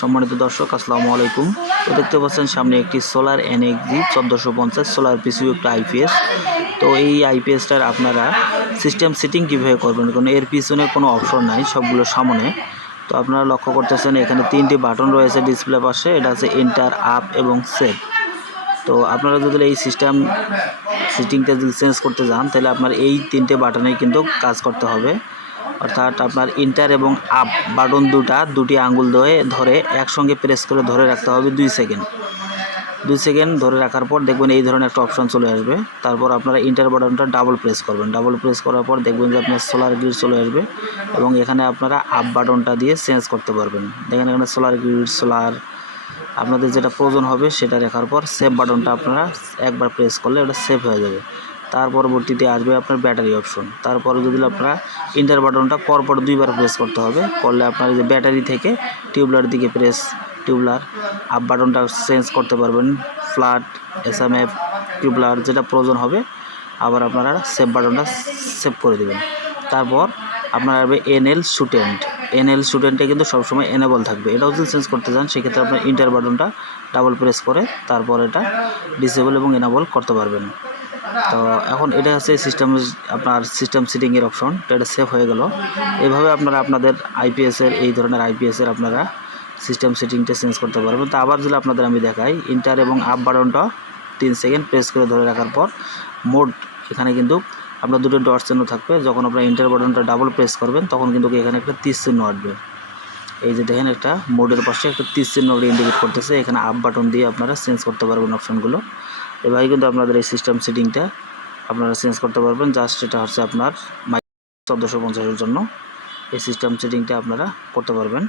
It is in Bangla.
সম্মানিত দর্শক আসসালামু আলাইকুম। তো দেখতে পাচ্ছেন সামনে একটি সোলার এনএক্সজি 1450 সোলার পিসিউ একটা আইপিএস। তো এই আইপিএসটার আপনারা সিস্টেম সেটিং কীভাবে করবেন, কারণ এর পিছনে কোনো অপশন নাই, সবগুলো সামনে। তো আপনারা লক্ষ্য করতেছেন এখানে 3টি বাটন রয়েছে ডিসপ্লে পাশে, এটা হচ্ছে এন্টার, আপ এবং সেভ। তো আপনারা যদি এই সিস্টেম সেটিংটা যদি চেঞ্জ করতে যান তাহলে আপনার এই 3টে বাটনেই কিন্তু কাজ করতে হবে। অর্থাৎ আপনার ইন্টার এবং আপ বাটন দুটি আঙ্গুল ধরে একসঙ্গে প্রেস করে ধরে রাখতে হবে 2 সেকেন্ড ধরে রাখার পর দেখবেন এই ধরনের একটা অপশন চলে আসবে। তারপর আপনারা ইন্টার বাটনটা ডাবল প্রেস করবেন। ডাবল প্রেস করার পর দেখবেন যে আপনার সোলার গ্রিড চলে আসবে এবং এখানে আপনারা আপ বাটনটা দিয়ে চেঞ্জ করতে পারবেন। দেখেন এখানে সোলার গ্রিড, সোলার আপনাদের যেটা প্রয়োজন হবে সেটা রাখার পর সেভ বাটনটা আপনারা একবার প্রেস করলে ওটা সেভ হয়ে যাবে। তার পরবর্তীতে আসবে আপনার ব্যাটারি অপশন। তারপরে যদি আপনারা ইন্টার বাটনটা পরপর 2বার প্রেস করতে হবে, করলে আপনার যে ব্যাটারি থেকে টিউবলার দিকে টিউবলার আপ বাটনটা চেঞ্জ করতে পারবেন, ফ্ল্যাট, এসএমএফ, টিউবলার যেটা প্রয়োজন হবে। আবার আপনারা সেভ বাটনটা সেভ করে দেবেন। তারপর আপনার আসবে এনএল স্টুডেন্টে কিন্তু সবসময় এনেবল থাকবে। এটাও যদি চেঞ্জ করতে চান সেক্ষেত্রে আপনার ইন্টার বাটনটা ডাবল প্রেস করে তারপর এটা ডিসেবল এবং এনেবল করতে পারবেন। তো এখন এটা হচ্ছে আপনার সিস্টেম সেটিংয়ের অপশন। তো এটা সেভ হয়ে গেল। এভাবে আপনারা আপনাদের আইপিএসের এই ধরনের আইপিএসের আপনারা সিস্টেম সেটিংটা চেঞ্জ করতে পারবেন। তো আবার যদি আপনাদের আমি দেখাই, ইন্টার এবং আপ বাটনটা 3 সেকেন্ড প্রেস করে ধরে রাখার পর মোড, এখানে কিন্তু আপনার দুটো ডট চিহ্ন থাকবে। যখন আপনার ইন্টার বাটনটা ডাবল প্রেস করবেন তখন কিন্তু এখানে একটা তীর চিহ্ন আসবে। এই যে দেখেন একটা মোডের পাশে একটা তীর চিহ্ন ইন্ডিকেট করতেছে। এখানে আপ বাটন দিয়ে আপনারা চেঞ্জ করতে পারবেন অপশনগুলো। এভাবে কিন্তু আপনাদের এই সিস্টেম সেটিংটা আপনারা চেঞ্জ করতে পারবেন। জাস্ট এটা হচ্ছে আপনার 1450-এর জন্য এই সিস্টেম সেটিংটা আপনারা করতে পারবেন।